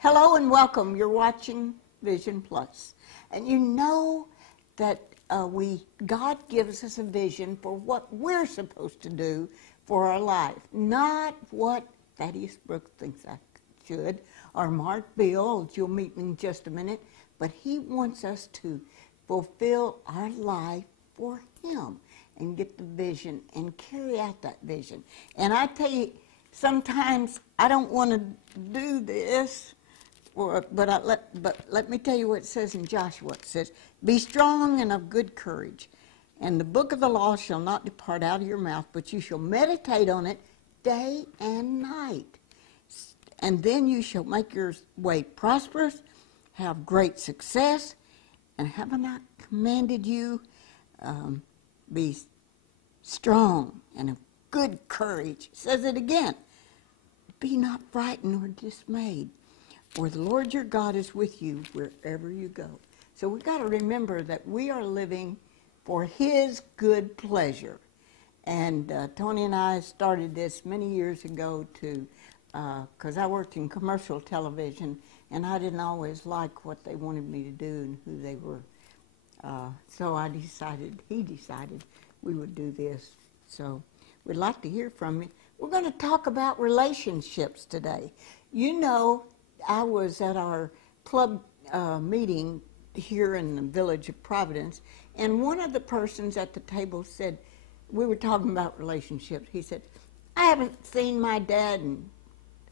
Hello and welcome. You're watching Vision Plus. And you know that God gives us a vision for what we're supposed to do for our life, not what Thaddeus Brooks thinks I should, or Mark Behel, which you'll meet in just a minute, but he wants us to fulfill our life for him and get the vision and carry out that vision. And I tell you, sometimes I don't want to do this, but let me tell you what it says in Joshua. It says, "Be strong and of good courage, and the book of the law shall not depart out of your mouth, but you shall meditate on it day and night. And then you shall make your way prosperous, have great success, and have I not commanded you, be strong and of good courage." It says it again. "Be not frightened or dismayed, for the Lord your God is with you wherever you go." So we've got to remember that we are living for his good pleasure. And Tony and I started this many years ago because I worked in commercial television, and I didn't always like what they wanted me to do and who they were. So he decided we would do this. So we'd like to hear from you. We're going to talk about relationships today. You know, I was at our club meeting here in the village of Providence, and one of the persons at the table said, we were talking about relationships. He said, "I haven't seen my dad in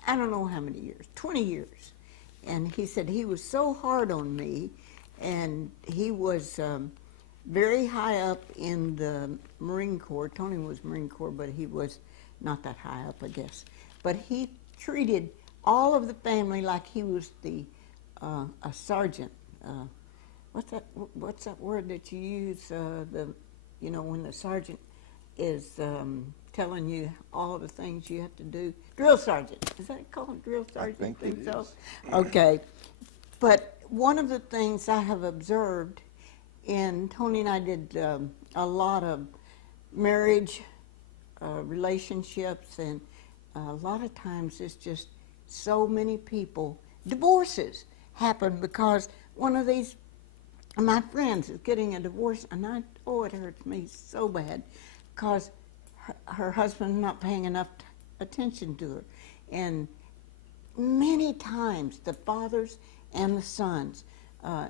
I don't know how many years, 20 years. And he said he was so hard on me, and he was very high up in the Marine Corps. Tony was Marine Corps, but he was not that high up, I guess. But he treated all of the family like he was a sergeant. What's that word that you use? When the sergeant is telling you all the things you have to do. Drill sergeant. Is that called drill sergeant? I think it is. Okay. But one of the things I have observed, and Tony and I did a lot of marriage relationships, and a lot of times it's just so many people, divorces happen because one of my friends is getting a divorce, and it hurts me so bad because her husband's not paying enough attention to her. And many times the fathers and the sons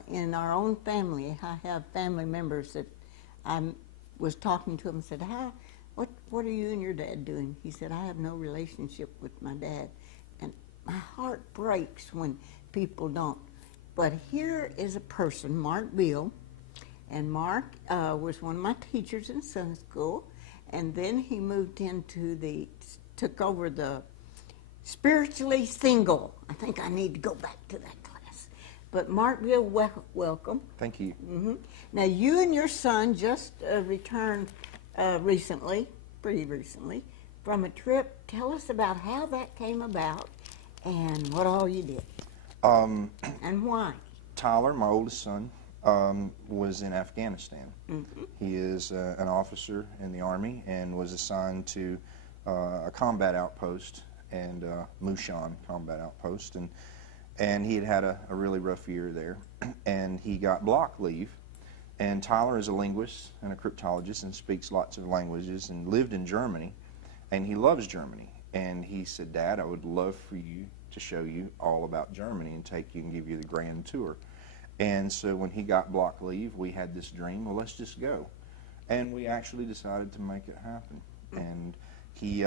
in our own family, I have family members that I was talking to them and said, what are you and your dad doing? He said, "I have no relationship with my dad." And my heart breaks when people don't. But here is a person, Mark Behel, and Mark was one of my teachers in Sunday school, and then he moved took over the spiritually single. I think I need to go back to that class. But Mark Behel, welcome. Thank you. Mm-hmm. Now, you and your son just returned pretty recently, from a trip. Tell us about how that came about and what all you did. And why? Tyler, my oldest son, was in Afghanistan. Mm-hmm. He is an officer in the Army and was assigned to a combat outpost, and Mushan combat outpost, and he had a really rough year there, and he got block leave. And Tyler is a linguist and a cryptologist and speaks lots of languages and lived in Germany, and he loves Germany. And he said, "Dad, I would love for you to show you all about Germany and take you and give you the grand tour." And so when he got block leave, we had this dream, well, let's just go. And we actually decided to make it happen. And he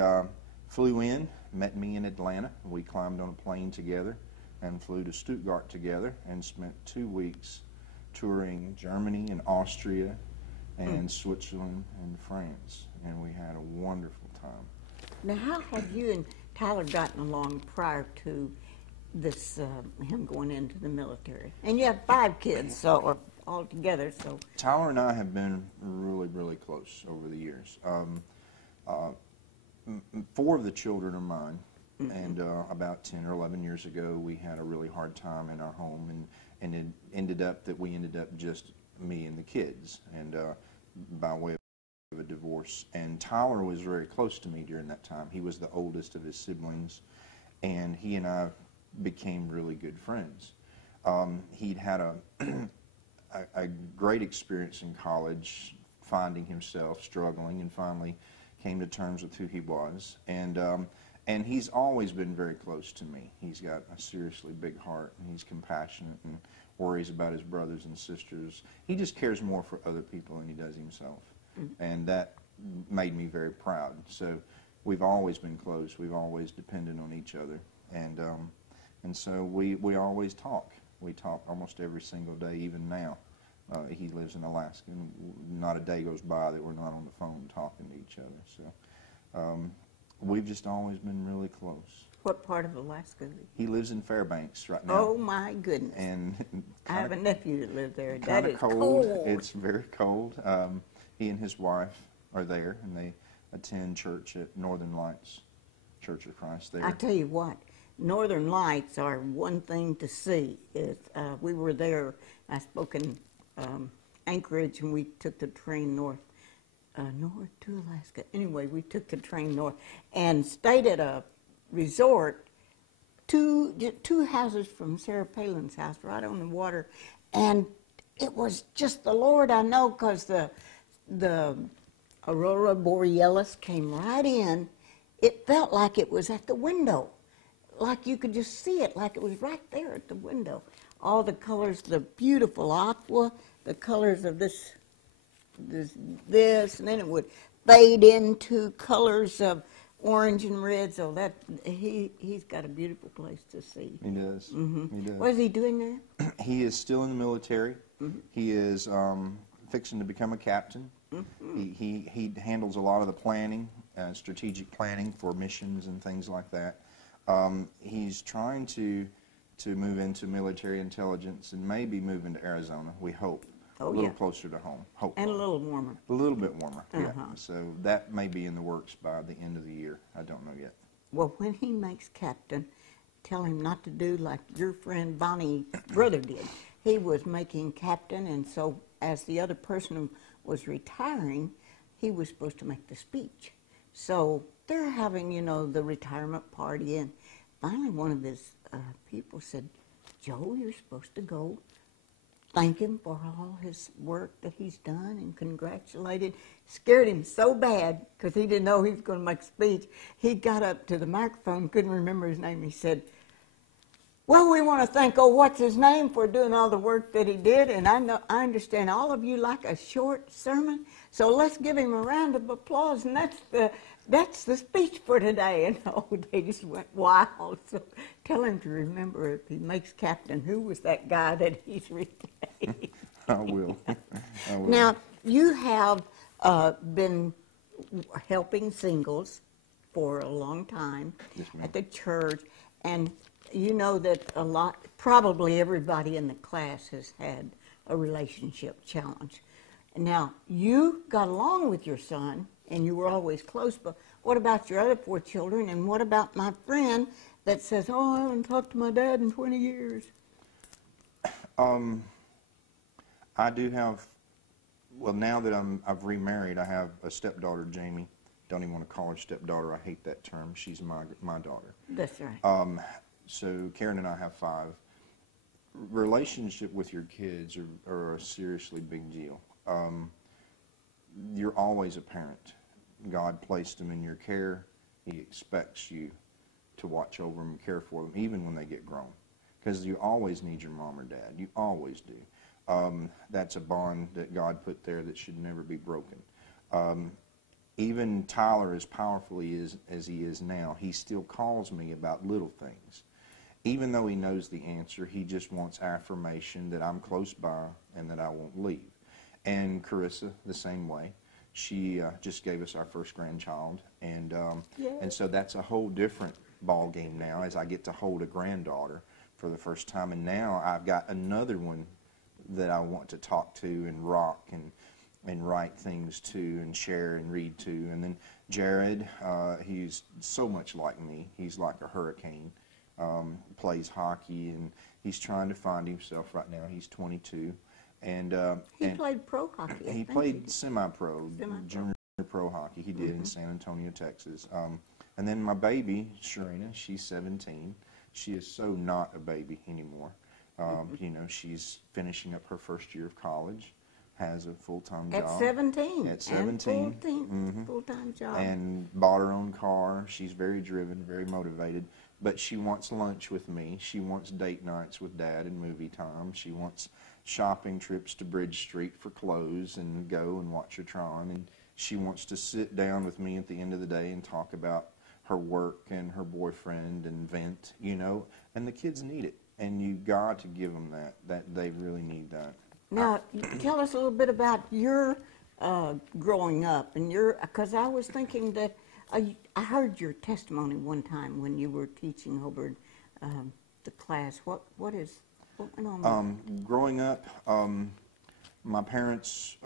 flew in, met me in Atlanta. We climbed on a plane together and flew to Stuttgart together and spent 2 weeks touring Germany and Austria and Switzerland and France. And we had a wonderful time. Now, how had you and Tyler gotten along prior to this, him going into the military? And you have 5 kids, or all together, so. Tyler and I have been really, really close over the years. 4 of the children are mine, mm-hmm. and about 10 or 11 years ago, we had a really hard time in our home, and it ended up just me and the kids, and by way of a divorce. And Tyler was very close to me during that time. He was the oldest of his siblings, and he and I became really good friends. He'd had a great experience in college, finding himself, struggling, and finally came to terms with who he was. And he's always been very close to me. He's got a seriously big heart, and he's compassionate and worries about his brothers and sisters. He just cares more for other people than he does himself. And that made me very proud. So we've always been close. We've always depended on each other. And so we always talk. We talk almost every single day, even now. He lives in Alaska, and not a day goes by that we're not on the phone talking to each other. So we've just always been really close. What part of Alaska is he? He lives in Fairbanks right now. Oh, my goodness. And I have a nephew that lives there. That kind is of cold. cold. It's very cold. He and his wife are there, and they attend church at Northern Lights Church of Christ there. I tell you what, Northern Lights are one thing to see. We were there. I spoke in Anchorage, and we took the train north to Alaska. Anyway, we took the train north and stayed at a resort, two houses from Sarah Palin's house, right on the water, and it was just the Lord I know, because the Aurora Borealis came right in. It felt like it was at the window, like you could just see it, like it was right there at the window. All the colors, the beautiful aqua, the colors of this, and then it would fade into colors of orange and red. So that he's got a beautiful place to see. He does. He does. What is he doing there? He is still in the military. He is fixing to become a captain. He handles a lot of the planning, strategic planning for missions and things like that. He's trying to move into military intelligence and maybe move into Arizona, we hope. Oh, a little yeah. closer to home, hopefully. And a little warmer. A little bit warmer, yeah. Uh-huh. So that may be in the works by the end of the year. I don't know yet. Well, when he makes captain, tell him not to do like your friend Bonnie's brother did. He was making captain, and so as the other person was retiring, he was supposed to make the speech. So they're having, the retirement party, and finally one of his people said, "Joe, you're supposed to go thank him for all his work that he's done and congratulated." Scared him so bad because he didn't know he was going to make a speech. He got up to the microphone, couldn't remember his name. He said, "Well, we want to thank what's his name for doing all the work that he did, and I understand all of you like a short sermon, so let's give him a round of applause." And that's the speech for today. And they just went wild. So tell him to remember, if he makes captain, who was that guy that he's replaced. I will. I will. Now, you have been helping singles for a long time at the church, and you know that probably everybody in the class has had a relationship challenge. Now, you got along with your son, and you were always close, but what about your other 4 children, and what about my friend that says, "Oh, I haven't talked to my dad in 20 years"? I do have, well, now that I've remarried, I have a stepdaughter, Jamie. Don't even want to call her stepdaughter. I hate that term. She's my daughter. That's right. So Karen and I have 5. Relationship with your kids are a seriously big deal. You're always a parent. God placed them in your care. He expects you to watch over them and care for them, even when they get grown. Because you always need your mom or dad. You always do. That's a bond that God put there that should never be broken. Even Tyler, as powerfully as he is now, he still calls me about little things. Even though he knows the answer, he just wants affirmation that I'm close by and that I won't leave. And Carissa, the same way. She just gave us our first grandchild, and so that's a whole different ball game now, as I get to hold a granddaughter for the first time, and now I've got another one that I want to talk to and rock and write things to and share and read to. And then Jared, he's so much like me. He's like a hurricane. Plays hockey, and he's trying to find himself right now. He's 22. And he played pro hockey. He played semi-pro, junior pro hockey. He did in San Antonio, Texas. And then my baby, Sharina, she's 17. She is so not a baby anymore. You know, she's finishing up her first year of college, has a full-time job. At 17. At 17. And full-time job. And bought her own car. She's very driven, very motivated. But she wants lunch with me. She wants date nights with Dad and movie time. She wants shopping trips to Bridge Street for clothes and go and watch her Tron. And she wants to sit down with me at the end of the day and talk about her work and her boyfriend and vent, you know. And the kids need it. And you got to give them that they really need that. Now, tell us a little bit about your growing up, and because I was thinking that I heard your testimony one time when you were teaching over the class. What went on? Growing up, my parents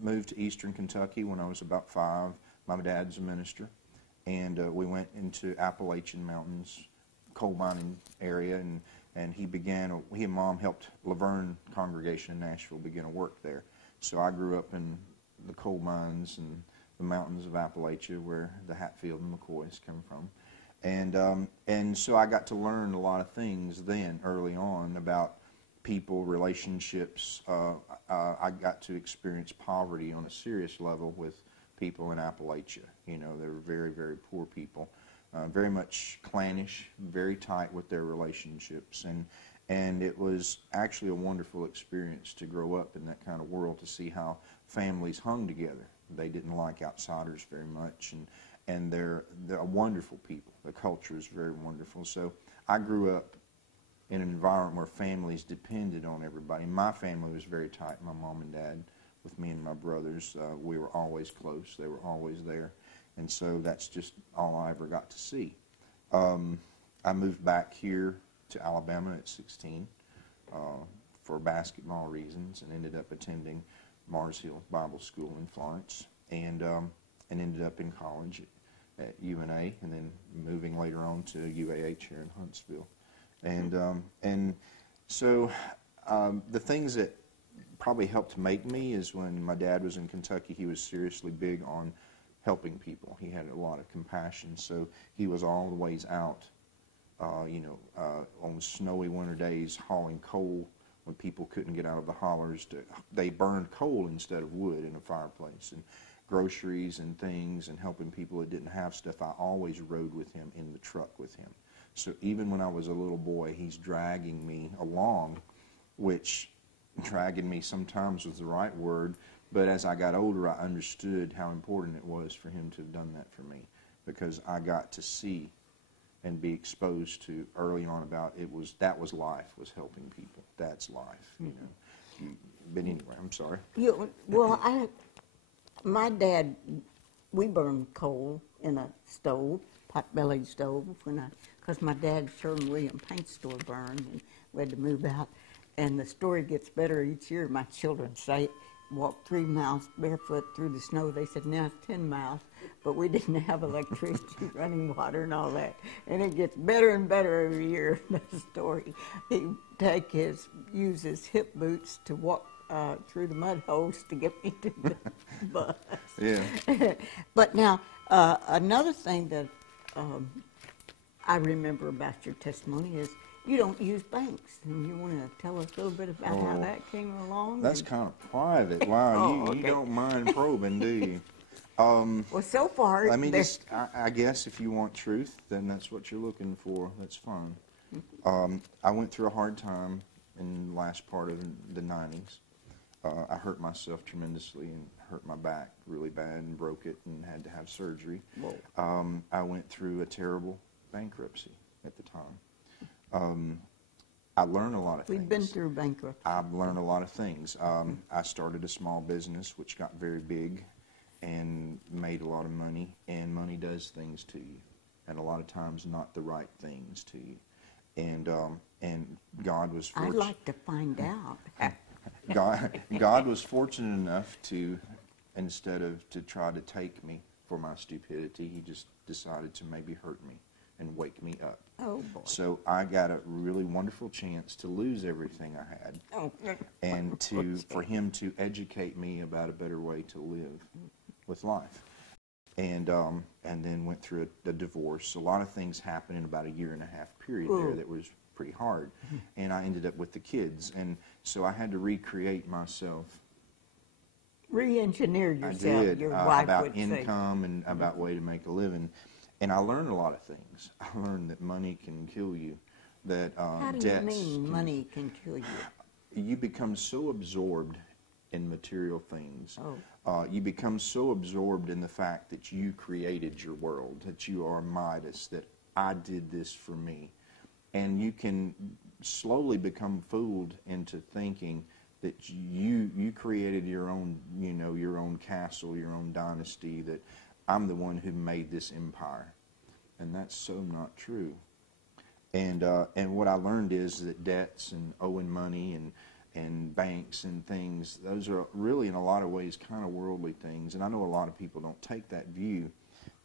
moved to Eastern Kentucky when I was about 5. My dad's a minister, and we went into Appalachian Mountains, coal mining area, and he and Mom helped Laverne congregation in Nashville begin to work there. So I grew up in the coal mines and the mountains of Appalachia, where the Hatfield and McCoys come from. And so I got to learn a lot of things then, early on, about people, relationships. I got to experience poverty on a serious level with people in Appalachia. You know, they were very, very poor people, very much clannish, very tight with their relationships. And it was actually a wonderful experience to grow up in that kind of world, to see how families hung together. They didn't like outsiders very much, and they're wonderful people. The culture is very wonderful. So I grew up in an environment where families depended on everybody. My family was very tight, my mom and dad, with me and my brothers. We were always close. They were always there. And so that's just all I ever got to see. I moved back here to Alabama at 16 for basketball reasons, and ended up attending Mars Hill Bible School in Florence, and ended up in college at UNA, and then moving later on to UAH here in Huntsville. And so the things that probably helped make me is when my dad was in Kentucky, he was seriously big on helping people. He had a lot of compassion, so he was all the ways out, on snowy winter days hauling coal when people couldn't get out of the hollers. They burned coal instead of wood in a fireplace, and groceries and things, and helping people that didn't have stuff. I always rode with him in the truck with him. So even when I was a little boy, he's dragging me along, which dragging me sometimes was the right word, but as I got older, I understood how important it was for him to have done that for me, because I got to see and be exposed to early on about that was life, was helping people. That's life, you know. But anyway, I'm sorry. My dad, we burned coal in a stove, pot-bellied stove, because my dad's Sherwin-Williams paint store burned, and we had to move out. And the story gets better each year. My children say, walk 3 miles barefoot through the snow. They said, now it's 10 miles. But we didn't have electricity, running water, and all that. And it gets better and better every year, the story. He'd use his hip boots to walk through the mud holes to get me to the bus. Yeah. But now, another thing that I remember about your testimony is you don't use banks. And you want to tell us a little bit about how that came along? That's kind of private. Wow, you don't mind probing, do you? Well, so far, I guess if you want truth, then that's what you're looking for. That's fine. I went through a hard time in the last part of the 90s. I hurt myself tremendously and hurt my back really bad and broke it and had to have surgery. I went through a terrible bankruptcy at the time. I learned a lot of things. We've been through bankruptcy. I've learned a lot of things. I started a small business which got very big and made a lot of money, and money does things to you, and a lot of times not the right things to you. And God was fortunate. I'd like to find out. God was fortunate enough to, instead of to try to take me for my stupidity, he just decided to maybe hurt me and wake me up. Oh, boy. So I got a really wonderful chance to lose everything I had, and for him to educate me about a better way to live with life. and then went through a divorce. A lot of things happened in about a 1.5-year period there that was pretty hard. And I ended up with the kids. And so I had to recreate myself. Re-engineer yourself, I did, your wife about would say. income and about way to make a living. And I learned a lot of things. I learned that money can kill you, that How do you mean money can kill you? You become so absorbed in material things. You become so absorbed in the fact that you created your world, that you are Midas, that I did this for me. And you can slowly become fooled into thinking that you created your own, your own castle, your own dynasty, that I'm the one who made this empire. And that's so not true. And what I learned is that debts and owing money and banks and things, those are really in a lot of ways kind of worldly things. And I know a lot of people don't take that view.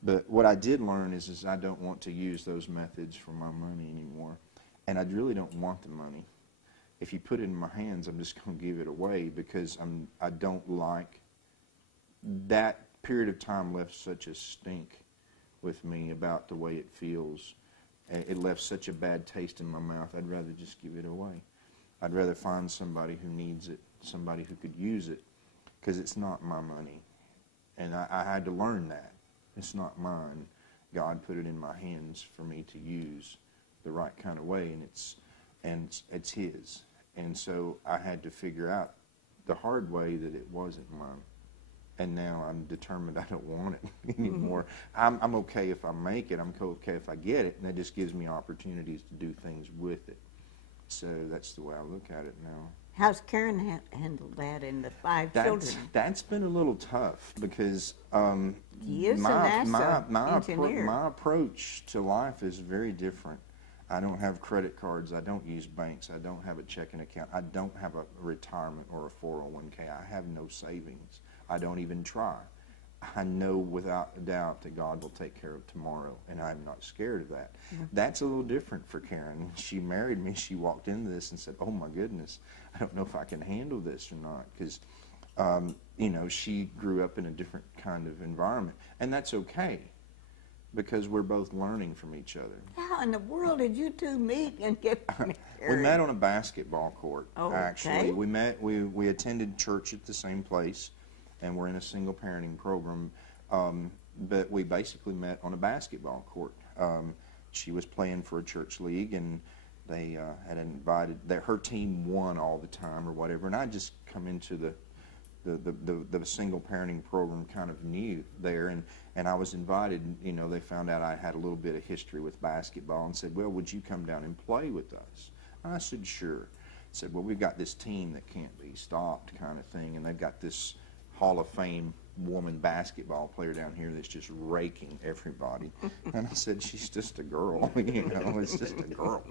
But what I did learn is I don't want to use those methods for my money anymore. And I really don't want the money. If you put it in my hands, I'm just going to give it away because I don't like that period of time left such a stink with me about the way it feels. It left such a bad taste in my mouth. I'd rather just give it away. I'd rather find somebody who needs it, somebody who could use it, because it's not my money. And I had to learn that. It's not mine. God put it in my hands for me to use the right kind of way, and it's His. And so I had to figure out the hard way that it wasn't mine. And now I'm determined I don't want it anymore. I'm okay if I make it. I'm okay if I get it. And that just gives me opportunities to do things with it. So that's the way I look at it now. How's Karen handled that and the 5 children? That's been a little tough because He is an engineer. My approach to life is very different. I don't have credit cards. I don't use banks. I don't have a checking account. I don't have a retirement or a 401k. I have no savings. I don't even try. I know without a doubt that God will take care of tomorrow, and I'm not scared of that. That's a little different for Karen. She married me. She walked into this and said, oh, my goodness, I don't know if I can handle this or not, because, she grew up in a different kind of environment, and that's okay, because we're both learning from each other. How in the world did you two meet and get married? We met on a basketball court, okay. Actually. We attended church at the same place, and we're in a single parenting program, but we basically met on a basketball court. She was playing for a church league, and they had invited, her team won all the time or whatever, and I just come into the single parenting program kind of new there, and I was invited. They found out I had a little bit of history with basketball and said, well, would you come down and play with us? And I said, sure. Said, well, we've got this team that can't be stopped kind of thing, and they've got this Hall of Fame woman basketball player down here that's just raking everybody. And I said, she's just a girl, it's just a girl.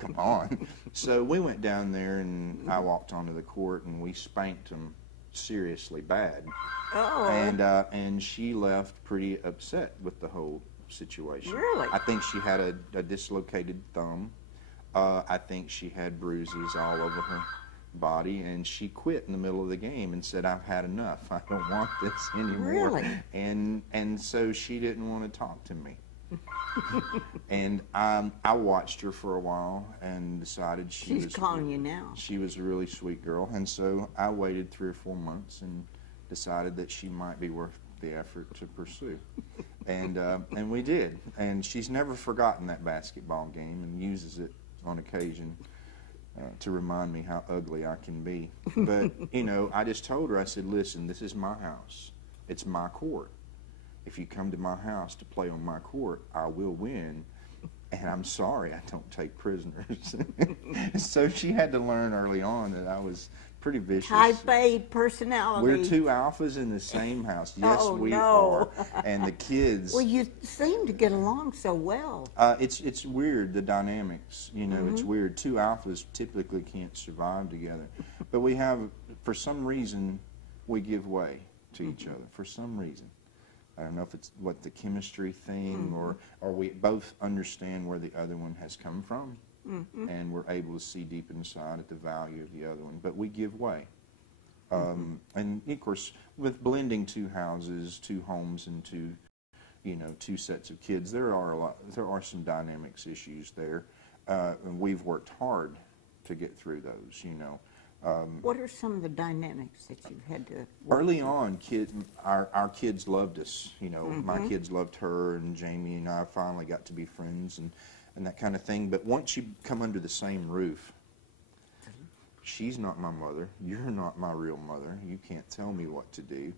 Come on. So we went down there, and I walked onto the court, and we spanked them seriously bad. And she left pretty upset with the whole situation. Really? I think she had a dislocated thumb. I think she had bruises all over her body, and she quit in the middle of the game and said, I've had enough. I don't want this anymore. Really? And so she didn't want to talk to me. And I watched her for a while and decided she's calling you now. She was a really sweet girl, and so I waited 3 or 4 months and decided that she might be worth the effort to pursue. And we did. And she's never forgotten that basketball game and uses it on occasion to remind me how ugly I can be. But, I just told her, I said, listen, this is my house. It's my court. If you come to my house to play on my court, I will win. And I'm sorry, I don't take prisoners. So she had to learn early on that I was pretty vicious. Type A personality. We're 2 alphas in the same house. Yes, we are. And the kids. Well, you seem to get along so well. It's weird, the dynamics. It's weird. 2 alphas typically can't survive together. But we have, for some reason, we give way to each other. For some reason. I don't know if it's the chemistry thing, or we both understand where the other one has come from, and we're able to see deep inside at the value of the other one. But we give way. And of course, with blending 2 houses, 2 homes into you know, two sets of kids. There are some dynamics issues there, and we've worked hard to get through those, you know. What are some of the dynamics that you've had to work Early through? on, our kids loved us. You know, my kids loved her, and Jamie and I finally got to be friends and that kind of thing. But once you come under the same roof, she's not my mother. You're not my real mother. You can't tell me what to do.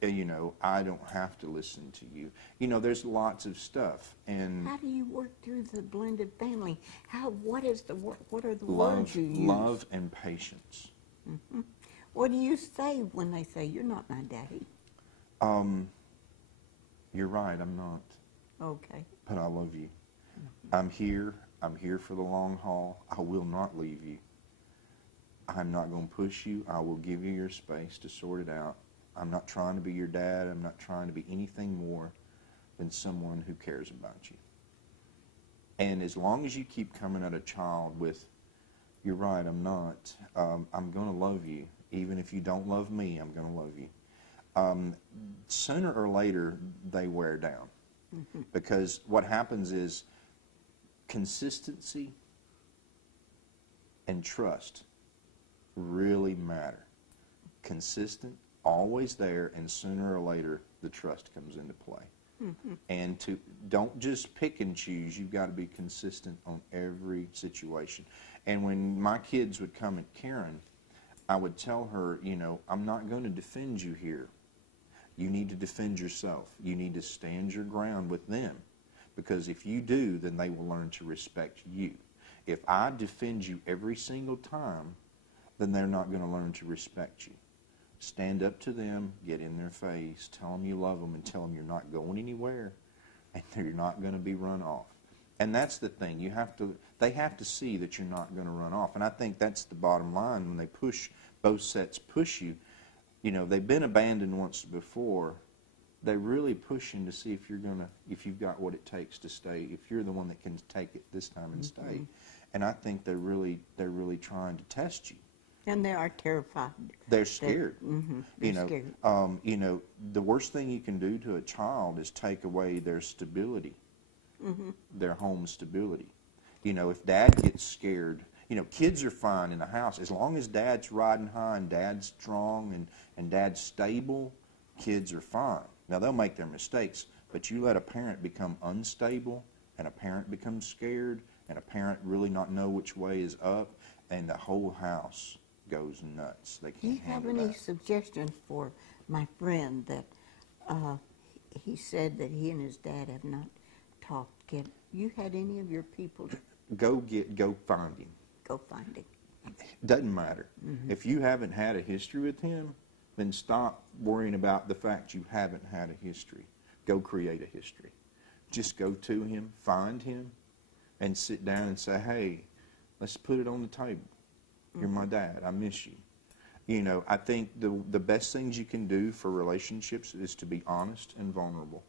You know, I don't have to listen to you. You know, there's lots of stuff. And How do you work through the blended family? What are the words you use? love and patience. What do you say when they say, "You're not my daddy"? You're right, I'm not. Okay. But I love you. I'm here. I'm here for the long haul. I will not leave you. I'm not going to push you. I will give you your space to sort it out. I'm not trying to be your dad. I'm not trying to be anything more than someone who cares about you. And as long as you keep coming at a child with, "You're right, I'm not. I'm going to love you. Even if you don't love me, I'm going to love you." Sooner or later, they wear down. Because what happens is consistency and trust really matter. Consistent, always there, and sooner or later the trust comes into play. And don't just pick and choose. You've got to be consistent on every situation. And when my kids would come at Karen, I would tell her, you know, I'm not going to defend you here. You need to defend yourself. You need to stand your ground with them. Because if you do, then they will learn to respect you. If I defend you every single time, then they're not going to learn to respect you. Stand up to them, get in their face, tell them you love them, and tell them you're not going anywhere, and you're not going to be run off. And that's the thing. They have to see that you're not going to run off. And I think that's the bottom line when they push, both sets push you. You know, they've been abandoned once before. They're really pushing to see if you've got what it takes to stay, if you're the one that can take it this time and stay. And I think they're really trying to test you. And they are terrified. They're scared. They're scared. You know, the worst thing you can do to a child is take away their stability, their home stability. You know, if dad gets scared, you know, kids are fine in the house. As long as dad's riding high and dad's strong and dad's stable, kids are fine. Now, they'll make their mistakes, but you let a parent become unstable and a parent become scared and a parent really not know which way is up, and the whole house goes nuts. They Do you can't have handle any that. suggestions for my friend that he said that he and his dad have not talked? You had any of your people to Go find him. go find him? Doesn't matter. If you haven't had a history with him, then stop worrying about the fact you haven't had a history. Go create a history. Just go to him, find him, and sit down and say, "Hey, let's put it on the table. You're my dad. I miss you." You know, I think the best things you can do for relationships is to be honest and vulnerable.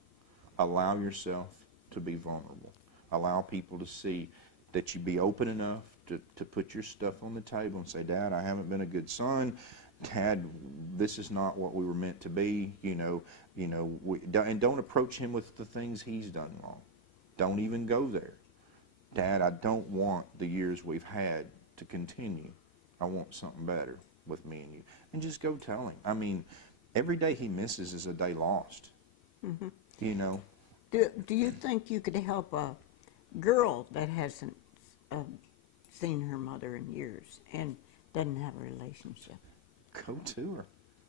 Allow yourself to be vulnerable. Allow people to see that you be open enough to put your stuff on the table and say, "Dad, I haven't been a good son. Dad, this is not what we were meant to be." And don't approach him with the things he's done wrong. Don't even go there. "Dad, I don't want the years we've had to continue. I want something better with me and you." And just go tell him. I mean, every day he misses is a day lost. You know? Do you think you could help a girl that hasn't seen her mother in years and doesn't have a relationship? Go to her.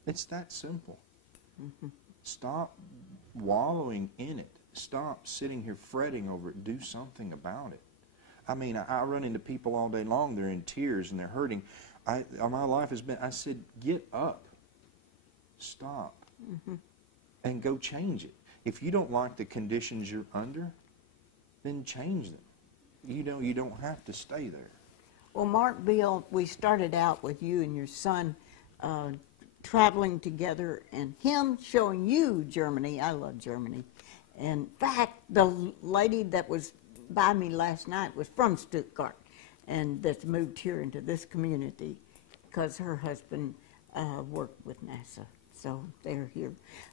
It's that simple. Stop wallowing in it. Stop sitting here fretting over it. Do something about it. I mean, I run into people all day long. They're in tears and they're hurting. My life has been, I said, get up. Stop. And go change it. If you don't like the conditions you're under, then change them. You don't have to stay there. Well, Mark Beal, we started out with you and your son traveling together and him showing you Germany. I love Germany. In fact, the lady that was by me last night was from Stuttgart and that's moved here into this community because her husband worked with NASA. So they're here.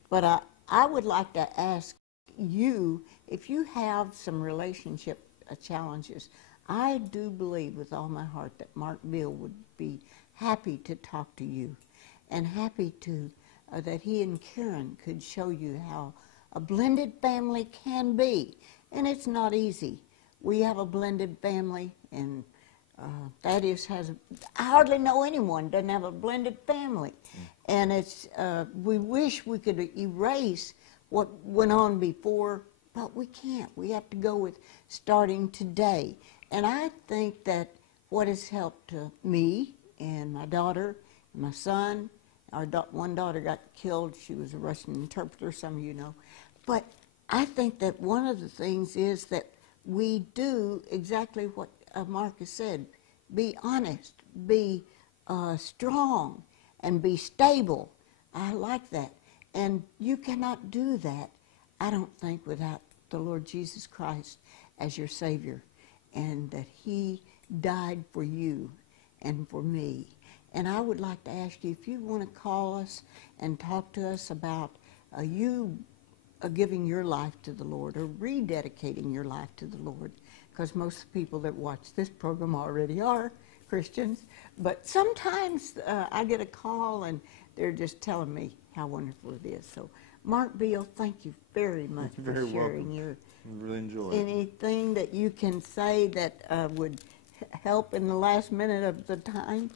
But I would like to ask you, if you have some relationship challenges, I do believe with all my heart that Mark Bill would be happy to talk to you, and happy to that he and Karen could show you how a blended family can be. And it's not easy. We have a blended family, and Thaddeus has, I hardly know anyone doesn't have a blended family. And it's, we wish we could erase what went on before, but we can't. We have to go with starting today. And I think that what has helped me and my daughter, and my son, our one daughter got killed. She was a Russian interpreter, some of you know. But I think that one of the things is that we do exactly what Mark has said. Be honest, be strong, and be stable. I like that. And you cannot do that, I don't think, without the Lord Jesus Christ as your Savior, and that He died for you and for me. And I would like to ask you if you want to call us and talk to us about you giving your life to the Lord or rededicating your life to the Lord, because most people that watch this program already are Christians. But sometimes I get a call and they're just telling me how wonderful it is. So, Mark Beal, thank you very much for sharing welcome. your Really enjoyed it. anything that you can say that would help in the last minute of the time.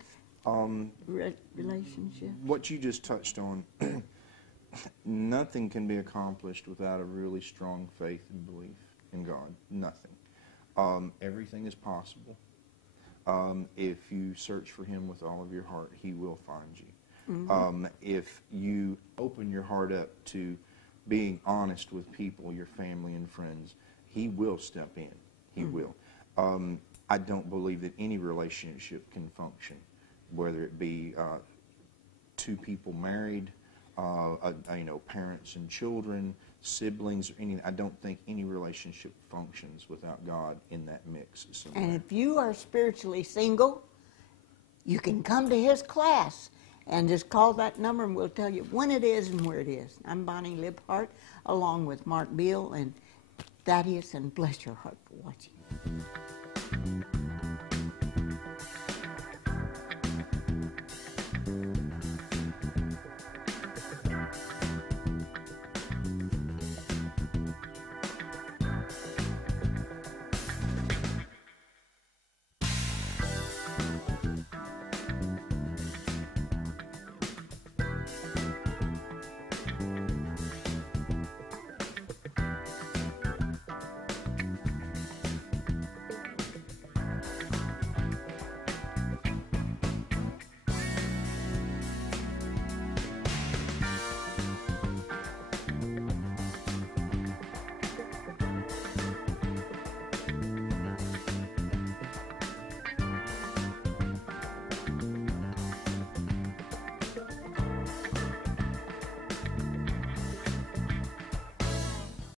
Relationship. What you just touched on, nothing can be accomplished without a really strong faith and belief in God. Nothing. Everything is possible. If you search for Him with all of your heart, He will find you. Mm-hmm. If you open your heart up to being honest with people, your family and friends, He will step in. He will. I don't believe that any relationship can function, whether it be two people married, parents and children, siblings, or anything. I don't think any relationship functions without God in that mix somewhere. And if you are spiritually single, you can come to his class and just call that number and we'll tell you when it is and where it is. I'm Bonnie Libhart, along with Mark Beal and Thaddeus, and bless your heart for watching.